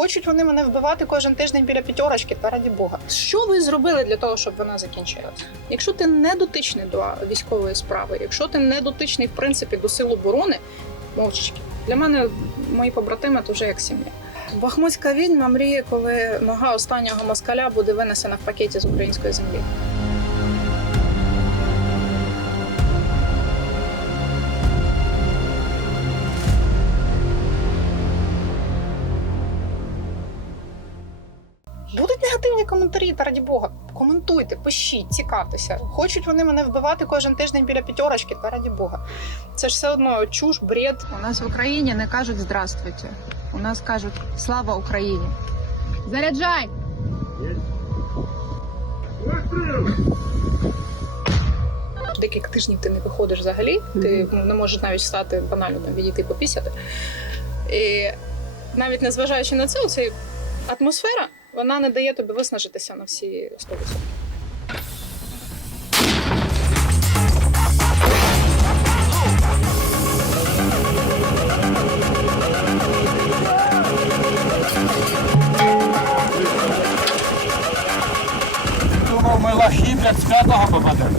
Хочуть вони мене вбивати кожен тиждень біля п'ятерочки, раді Бога. Що ви зробили для того, щоб вона закінчилася? Якщо ти не дотичний до військової справи, якщо ти не дотичний в принципі до сил оборони, мовчечки. Для мене мої побратими то вже як сім'я. Бахмутська відьма мріє, коли нога останнього москаля буде винесена в пакеті з української землі. Будуть коментарі, та раді Бога. Коментуйте, пишіть, цікавтеся. Хочуть вони мене вбивати кожен тиждень біля п'ятерочки, та раді Бога. Це ж все одно чуш, бред. У нас в Україні не кажуть здравствуйте. У нас кажуть слава Україні. Заряджай! Декілька тижнів ти не виходиш взагалі, ти ну, не можеш навіть встати банально там відійти попісяти. І навіть незважаючи на це, оцей атмосфера вона не дає тобі виснажитися на всі 100%. Лахи, блядь, п'ятого попадемо.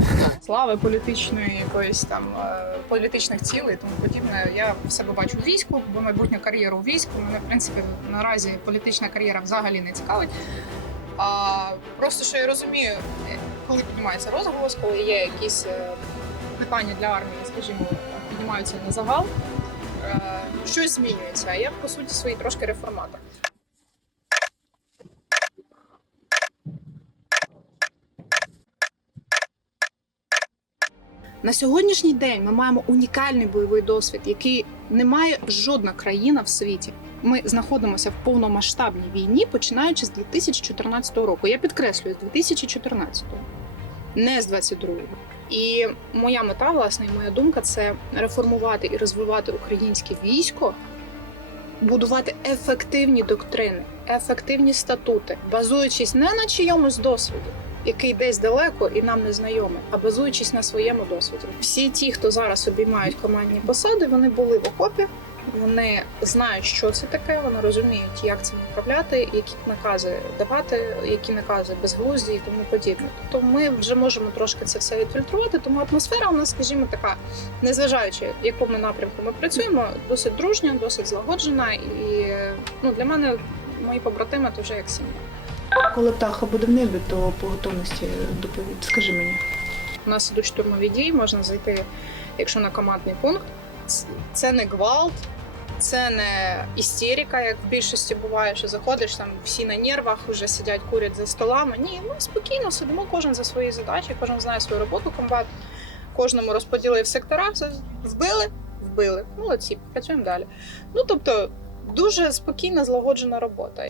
слави політичної якоїсь там е, політичних цілей тому подібне. Я в себе бачу в війську, бо майбутню кар'єру в війську. Мене в принципі наразі політична кар'єра взагалі не цікавить. А просто що я розумію, коли піднімається розголос, коли є якісь е, питання для армії, скажімо, піднімаються на загал. е, Щось змінюється. А я по суті свої трошки реформатор. На сьогоднішній день ми маємо унікальний бойовий досвід, який не має жодна країна в світі. Ми знаходимося в повномасштабній війні, починаючи з 2014 року. Я підкреслюю, з 2014-го, не з 22-го. І моя мета, власне, і моя думка це реформувати і розвивати українське військо, будувати ефективні доктрини, ефективні статути, базуючись не на чийомусь досвіді, який десь далеко і нам не знайомий, а базуючись на своєму досвіді. Всі ті, хто зараз обіймають командні посади, вони були в окопі. Вони знають, що це таке, вони розуміють, як цим управляти, які накази давати, які накази безглузді і тому подібне. Тобто ми вже можемо трошки це все відфільтрувати. Тому атмосфера у нас, скажімо, така, незважаючи, в якому напрямку ми працюємо, досить дружня, досить злагоджена. І ну для мене мої побратими то вже як сім'я. Коли птаха буде в небі, то по готовності доповідь. Скажи мені. У нас ідуть штурмові дії, можна зайти, якщо на командний пункт. Це не гвалт, це не істерика, як в більшості буває, що заходиш там всі на нервах, вже сидять, курять за столами. Ні, ми спокійно сидимо, кожен за свої задачі, кожен знає свою роботу комбат. Кожному розподілив сектора, вбили, вбили. Молодці, працюємо далі. Ну тобто дуже спокійна, злагоджена робота.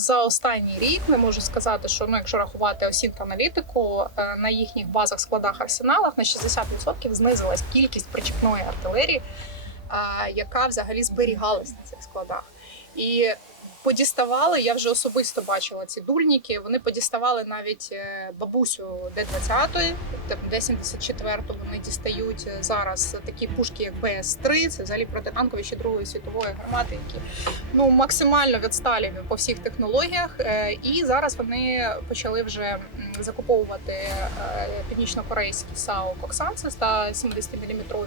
За останній рік не можу сказати, що ну, якщо рахувати осінка аналітику, е, на їхніх базах, складах, арсеналах на 60% знизилась кількість причіпної артилерії, е, яка взагалі зберігалась на цих складах. І подіставали, я вже особисто бачила ці дульники. Вони подіставали навіть е, бабусю Д-20, Д-74 вони дістають е, зараз такі пушки, як БС-3, це взагалі протитанкові ще Другої світової гармати, які ну максимально відсталі по всіх технологіях. Е, І зараз вони почали вже закуповувати північно-корейські САУ Коксан, це 170 мм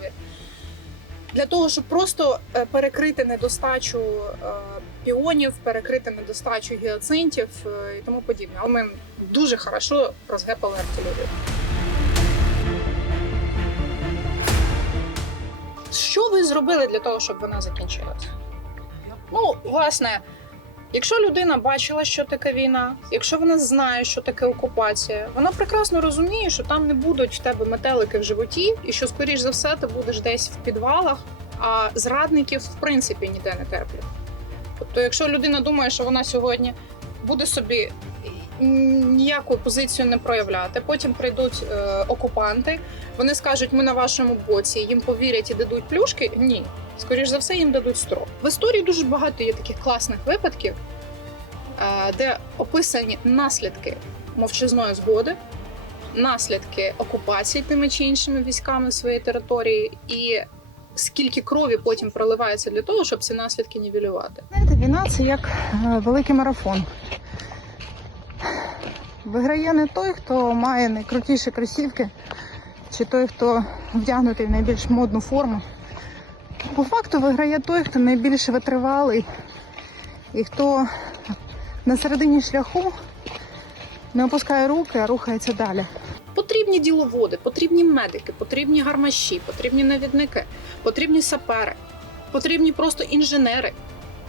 для того, щоб просто е, перекрити недостачу е, піонів, перекрити недостачу гіацинтів е, і тому подібне. Але ми дуже хорошо розгепали артилерію. Що ви зробили для того, щоб вона закінчилася? Ну, власне, якщо людина бачила, що таке війна, якщо вона знає, що таке окупація, вона прекрасно розуміє, що там не будуть в тебе метелики в животі, і що, скоріш за все, ти будеш десь в підвалах, а зрадників в принципі ніде не терплять. Тобто, якщо людина думає, що вона сьогодні буде собі ніяку позицію не проявляти, потім прийдуть е, окупанти, вони скажуть, ми на вашому боці, їм повірять і дадуть плюшки. Ні, скоріш за все, їм дадуть строк. В історії дуже багато є таких класних випадків, е, де описані наслідки мовчазної згоди, наслідки окупації тими чи іншими військами своєї території, і скільки крові потім проливається для того, щоб ці наслідки нівелювати. Знаєте, війна це як е, великий марафон. Виграє не той, хто має найкрутіші кросівки, чи той, хто вдягнутий в найбільш модну форму. По факту виграє той, хто найбільш витривалий і хто на середині шляху не опускає руки, а рухається далі. Потрібні діловоди, потрібні медики, потрібні гармаші, потрібні навідники, потрібні сапери, потрібні просто інженери,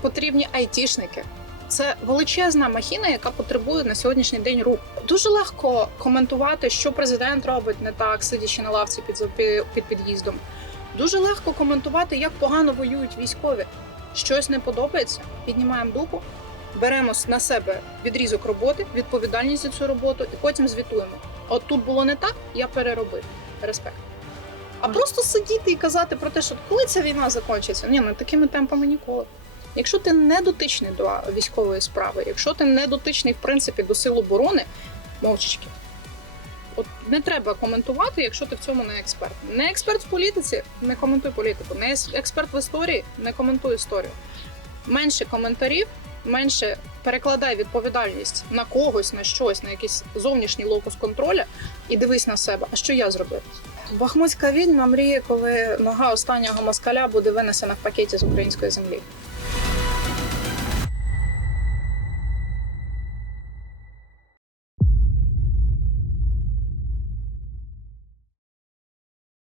потрібні айтішники. Це величезна махіна, яка потребує на сьогоднішній день рук. Дуже легко коментувати, що президент робить не так, сидячи на лавці під- під під'їздом. Дуже легко коментувати, як погано воюють військові. Щось не подобається, піднімаємо духу, беремо на себе відрізок роботи, відповідальність за цю роботу і потім звітуємо. От тут було не так, я переробив. Респект. А просто сидіти і казати про те, що коли ця війна закінчиться, ні, ну такими темпами ніколи. Якщо ти не дотичний до військової справи, якщо ти не дотичний в принципі до сил оборони, мовчечки. От не треба коментувати, якщо ти в цьому не експерт. Не експерт в політиці, не коментуй політику. Не експерт в історії, не коментуй історію. Менше коментарів, менше перекладай відповідальність на когось, на щось, на якийсь зовнішній локус контроля і дивись на себе. А що я зробив? Бахмутська відьма мріє, коли нога останнього москаля буде винесена в пакеті з української землі.